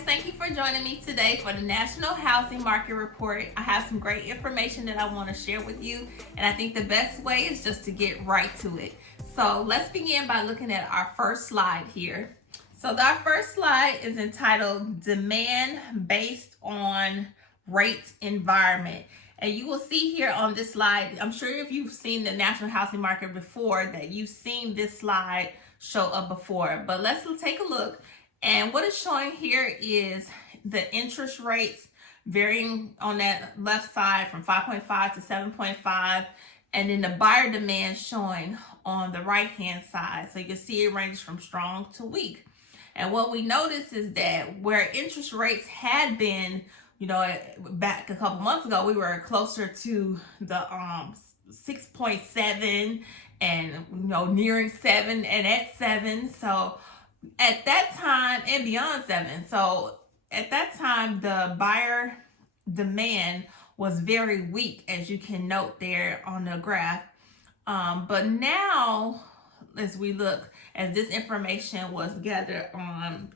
guys, thank you for joining me today for the National Housing Market Report. I have some great information that I want to share with you, and I think the best way is just to get right to it. So let's begin by looking at our first slide here. So our first slide is entitled Demand Based on Rate Environment. And you will see here on this slide, I'm sure if you've seen the national housing market before, that you've seen this slide show up before. But let's take a look. And what it's showing here is the interest rates varying on that left side from 5.5 to 7.5. And then the buyer demand showing on the right hand side. So you can see it ranges from strong to weak. And what we notice is that where interest rates had been, back a couple months ago, we were closer to the 6.7 and, nearing 7 and at 7. So at that time, and beyond 7. So at that time, the buyer demand was very weak, as you can note there on the graph. But now, as we look, as this information was gathered on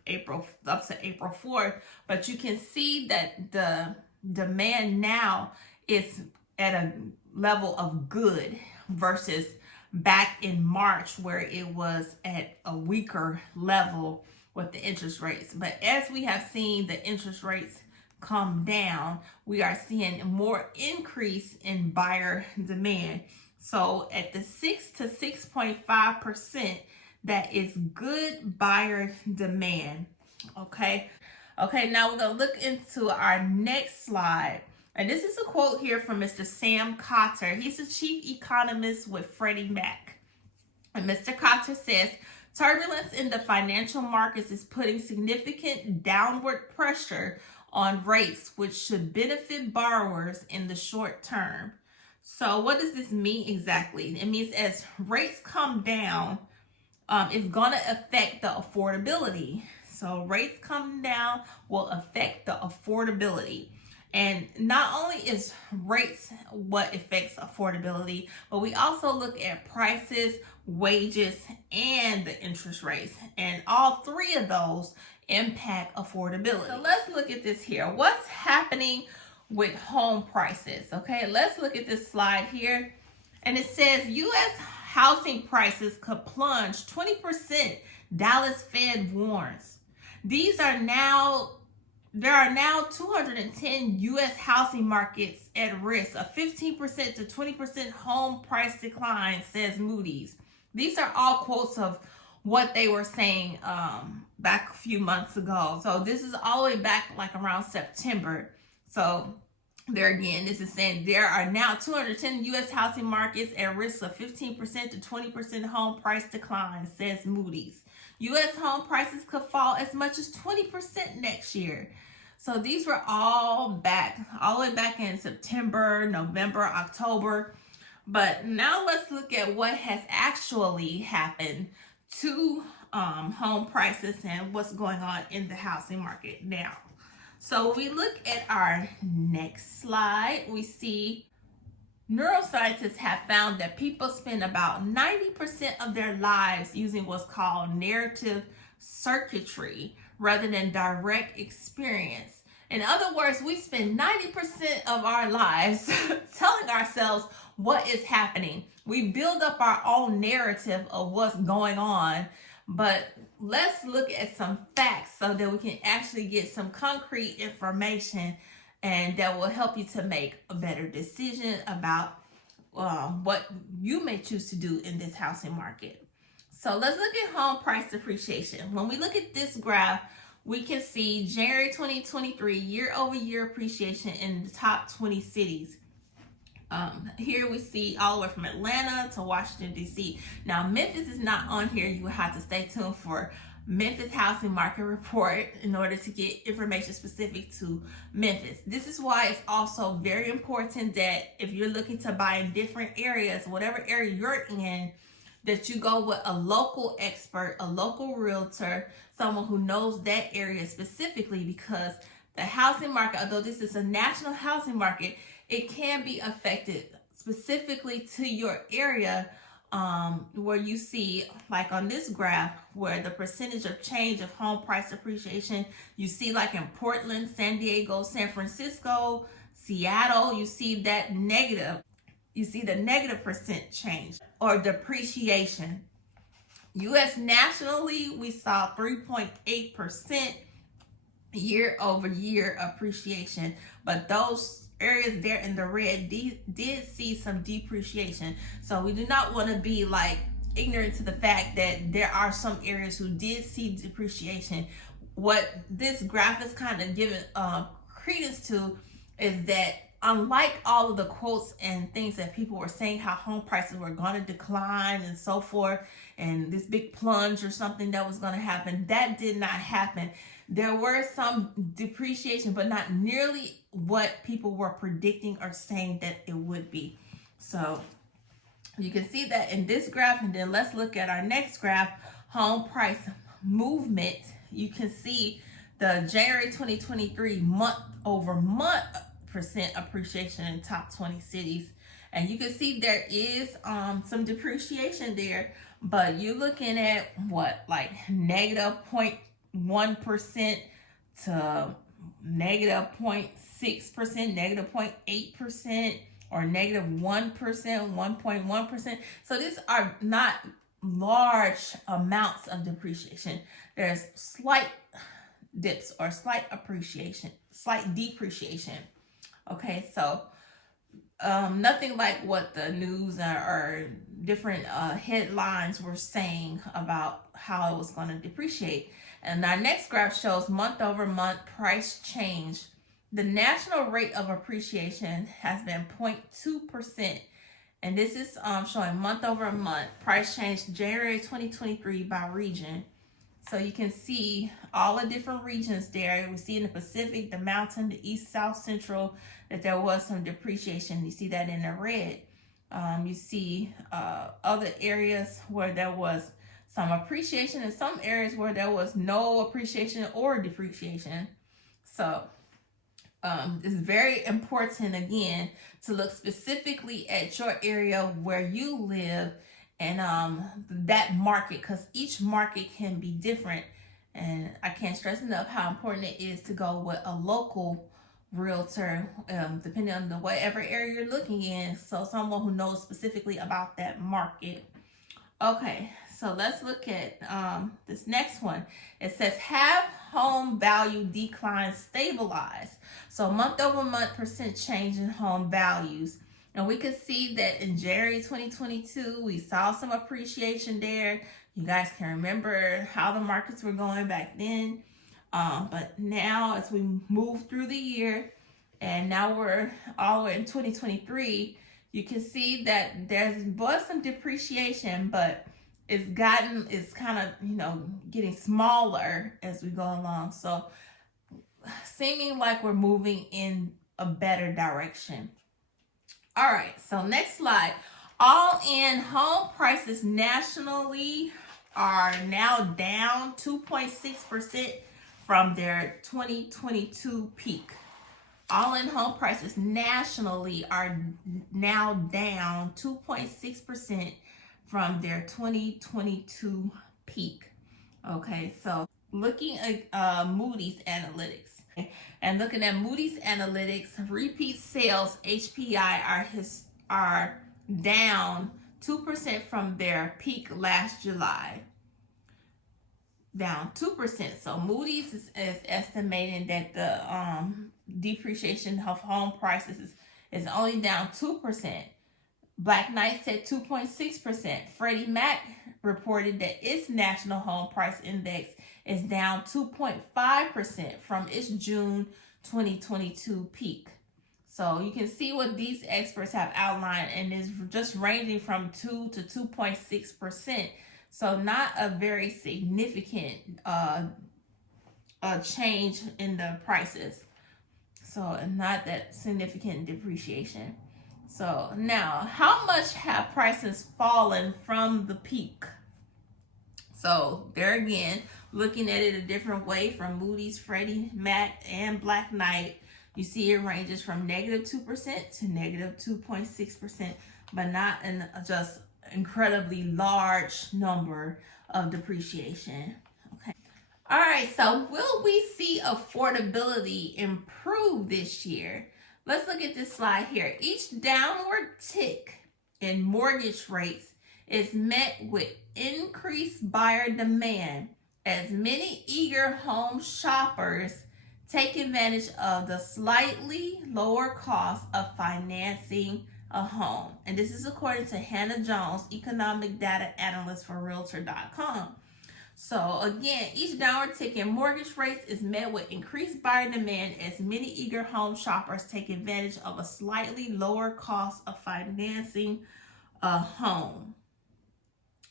up to April 4th, but you can see that the demand now is at a level of good versus back in March where it was at a weaker level with the interest rates. But as we have seen the interest rates come down, we are seeing more increase in buyer demand. So at the 6 to 6.5%, that is good buyer demand. Okay, now we're going to look into our next slide. And this is a quote here from Mr. Sam Cotter. He's the chief economist with Freddie Mac. And Mr. Cotter says, turbulence in the financial markets is putting significant downward pressure on rates, which should benefit borrowers in the short term. So what does this mean exactly? It means as rates come down, it's going to affect the affordability. So rates coming down will affect the affordability. And not only is rates what affects affordability, but we also look at prices, wages, and the interest rates. And all three of those impact affordability. So let's look at this here. What's happening with home prices? Okay, let's look at this slide here. And it says U.S. housing prices could plunge 20%, Dallas Fed warns. There are now 210 U.S. housing markets at risk of 15% to 20% home price decline, says Moody's. These are all quotes of what they were saying back a few months ago. So this is all the way back like around September. So there again, this is saying there are now 210 U.S. housing markets at risk of 15% to 20% home price decline, says Moody's. U.S. home prices could fall as much as 20% next year. So these were all the way back in September, November, October. But now let's look at what has actually happened to home prices and what's going on in the housing market now. So we look at our next slide, we see neuroscientists have found that people spend about 90% of their lives using what's called narrative circuitry rather than direct experience. In other words, we spend 90% of our lives telling ourselves what is happening. We build up our own narrative of what's going on, but let's look at some facts so that we can actually get some concrete information and that will help you to make a better decision about what you may choose to do in this housing market. So let's look at home price appreciation. When we look at this graph, we can see January 2023 year-over-year appreciation in the top 20 cities. Here we see all the way from Atlanta to Washington, D.C. Now, Memphis is not on here. You will have to stay tuned for Memphis Housing Market Report in order to get information specific to Memphis. This is why it's also very important that if you're looking to buy in different areas, whatever area you're in, that you go with a local expert, a local realtor, someone who knows that area specifically, because the housing market, although this is a national housing market, it can be affected specifically to your area where you see, like on this graph, where the percentage of change of home price appreciation, you see like in Portland, San Diego, San Francisco, Seattle, you see that negative. You see the negative percent change or depreciation. U.S. nationally, we saw 3.8% year over year appreciation, but those areas there in the red did see some depreciation. So we do not want to be like ignorant to the fact that there are some areas who did see depreciation. What this graph is kind of giving credence to is that unlike all of the quotes and things that people were saying, how home prices were going to decline and so forth, and this big plunge or something that was going to happen, that did not happen. There were some depreciation, but not nearly what people were predicting or saying that it would be. So you can see that in this graph. And then let's look at our next graph, home price movement. You can see the January 2023 month over month percent appreciation in top 20 cities. And you can see there is some depreciation there, but you're looking at what, like negative 0.1% to negative 0.6%, negative 0.8%, or negative 1%, 1.1%. So these are not large amounts of depreciation. There's slight dips or slight appreciation, slight depreciation. Okay, so nothing like what the news or different headlines were saying about how it was going to depreciate. And our next graph shows month over month price change. The national rate of appreciation has been 0.2%. And this is showing month over month price change January 2023 by region. So you can see all the different regions there. We see in the Pacific, the Mountain, the East, South, Central, that there was some depreciation. You see that in the red. You see other areas where there was some appreciation, and some areas where there was no appreciation or depreciation. So it's very important, again, to look specifically at your area where you live and that market, because each market can be different. And I can't stress enough how important it is to go with a local realtor, depending on the whatever area you're looking in, so someone who knows specifically about that market. Okay, so let's look at this next one. It says, have home value decline stabilized? So month over month percent change in home values. And we can see that in January 2022, we saw some appreciation there. You guys can remember how the markets were going back then. But now as we move through the year, and now we're all the way in 2023, you can see that there was some depreciation, but it's kind of, getting smaller as we go along. So seeming like we're moving in a better direction. All right, so next slide. All in, home prices nationally are now down 2.6% from their 2022 peak. All in home prices nationally are now down 2.6% from their 2022 peak. Okay, so looking at Moody's Analytics. And looking at Moody's Analytics, repeat sales HPI are down 2% from their peak last July. Down 2%. So Moody's is estimating that the depreciation of home prices is only down 2%. Black Knight said 2.6%. Freddie Mac reported that its national home price index is down 2.5% from its June 2022 peak. So you can see what these experts have outlined, and is just ranging from 2 to 2.6%. So not a very significant change in the prices. So not that significant depreciation. So now, how much have prices fallen from the peak? So there again, looking at it a different way from Moody's, Freddie Mac, and Black Knight, you see it ranges from -2% to -2.6%, but not in just incredibly large number of depreciation. Okay. All right, so will we see affordability improve this year? Let's look at this slide here. Each downward tick in mortgage rates is met with increased buyer demand as many eager home shoppers take advantage of the slightly lower cost of financing a home. And this is according to Hannah Jones, economic data analyst for Realtor.com. So again, each downward tick in mortgage rates is met with increased buyer demand as many eager home shoppers take advantage of a slightly lower cost of financing a home.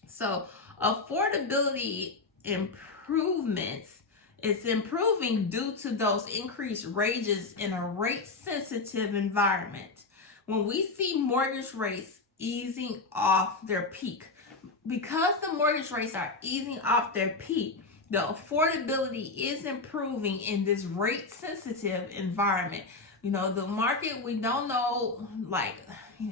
So affordability improvements is improving due to those increased wages in a rate-sensitive environment. When we see mortgage rates easing off their peak, because the mortgage rates are easing off their peak, the affordability is improving in this rate-sensitive environment. You know, the market, we don't know like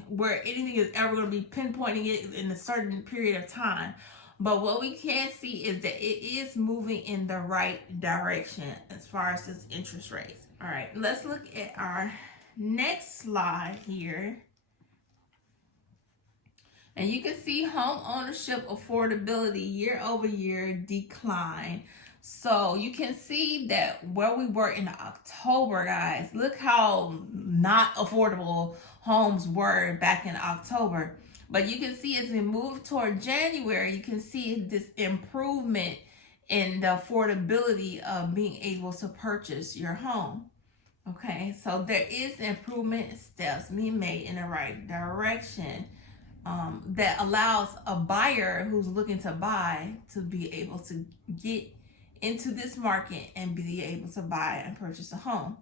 where anything is ever going to be pinpointing it in a certain period of time. But what we can see is that it is moving in the right direction as far as its interest rates. All right, let's look at our next slide here. And you can see home ownership affordability year over year decline. So you can see that where we were in October, guys, look how not affordable homes were back in October. But you can see as we move toward January, you can see this improvement in the affordability of being able to purchase your home. Okay, so there is improvement steps being made in the right direction. That allows a buyer who's looking to buy to be able to get into this market and be able to buy and purchase a home.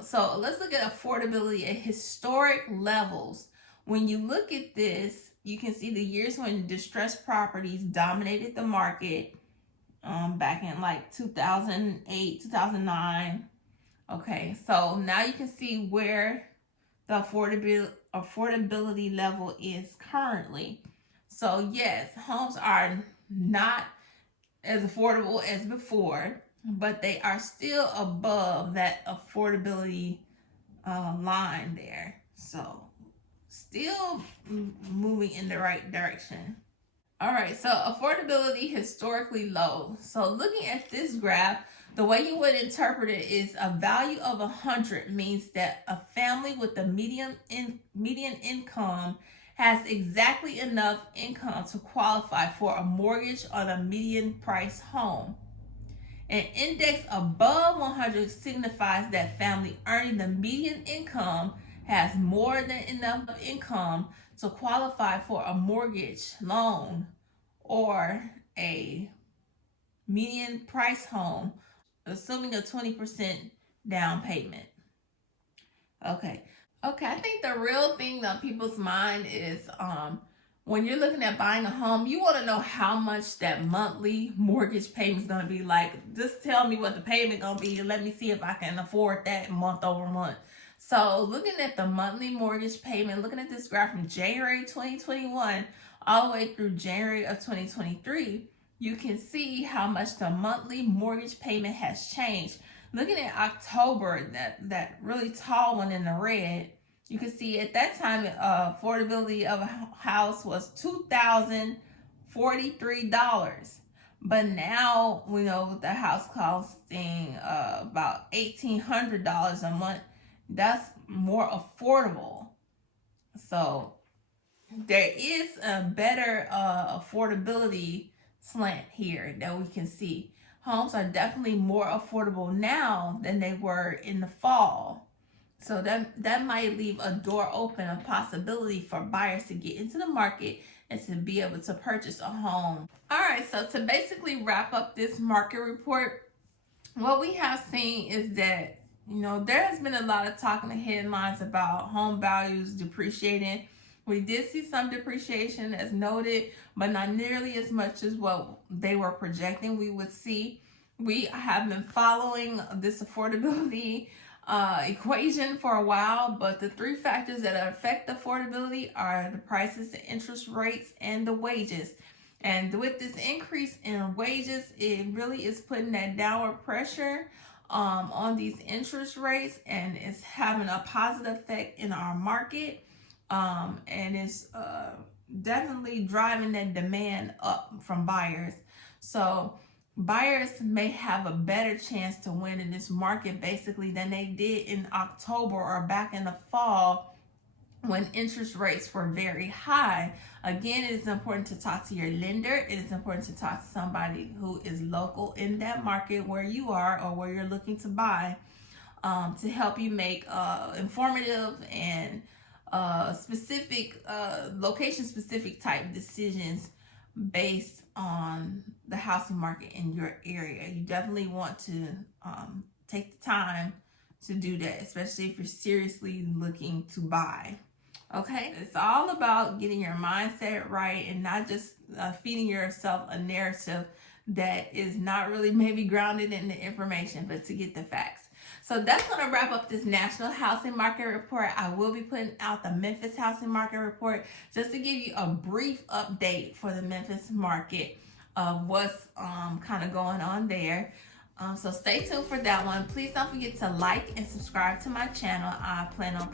So let's look at affordability at historic levels. When you look at this, you can see the years when distressed properties dominated the market back in like 2008, 2009. Okay, so now you can see where the affordability level is currently. So yes, homes are not as affordable as before, but they are still above that affordability line there. So still moving in the right direction. All right, so affordability historically low. So looking at this graph, the way you would interpret it is a value of 100 means that a family with a median income has exactly enough income to qualify for a mortgage on a median price home. An index above 100 signifies that family earning the median income has more than enough income to qualify for a mortgage loan or a median price home, assuming a 20% down payment. Okay, I think the real thing on people's mind is when you're looking at buying a home, you want to know how much that monthly mortgage payment is going to be. Like, just tell me what the payment going to be and let me see if I can afford that month over month. So looking at the monthly mortgage payment, looking at this graph from January 2021 all the way through January of 2023, you can see how much the monthly mortgage payment has changed. Looking at October, that really tall one in the red, you can see at that time affordability of a house was $2,043. But now we know the house costing about $1,800 a month. That's more affordable. So there is a better affordability slant here that we can see. Homes are definitely more affordable now than they were in the fall. So that might leave a door open, a possibility for buyers to get into the market and to be able to purchase a home. All right, so to basically wrap up this market report, what we have seen is that, you know, there has been a lot of talk in the headlines about home values depreciating. We did see some depreciation as noted, but not nearly as much as what they were projecting we would see. We have been following this affordability equation for a while, but the three factors that affect affordability are the prices, the interest rates, and the wages. And with this increase in wages, it really is putting that downward pressure on these interest rates, and it's having a positive effect in our market, and it's definitely driving that demand up from buyers. So buyers may have a better chance to win in this market basically than they did in October or back in the fall when interest rates were very high. Again, it is important to talk to your lender. It is important to talk to somebody who is local in that market where you are or where you're looking to buy, to help you make informative and specific, location-specific type decisions based on the housing market in your area. You definitely want to take the time to do that, especially if you're seriously looking to buy. Okay, it's all about getting your mindset right and not just feeding yourself a narrative that is not really maybe grounded in the information, but to get the facts. So that's going to wrap up this national housing market report. I will be putting out the Memphis housing market report just to give you a brief update for the Memphis market of what's kind of going on there. So stay tuned for that one. Please don't forget to like and subscribe to my channel. I plan on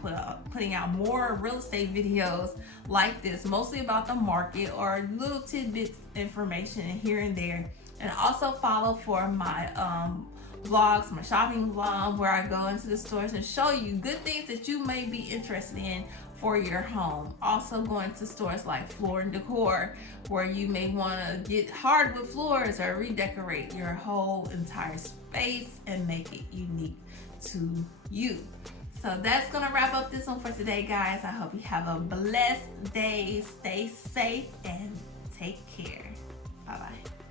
putting out more real estate videos like this, mostly about the market or little tidbits information here and there. And also follow for my vlogs, my shopping vlog, where I go into the stores and show you good things that you may be interested in for your home. Also going to stores like Floor and Decor, where you may want to get hardwood floors or redecorate your whole entire space and make it unique to you. So that's gonna wrap up this one for today, guys. I hope you have a blessed day. Stay safe and take care. Bye-bye.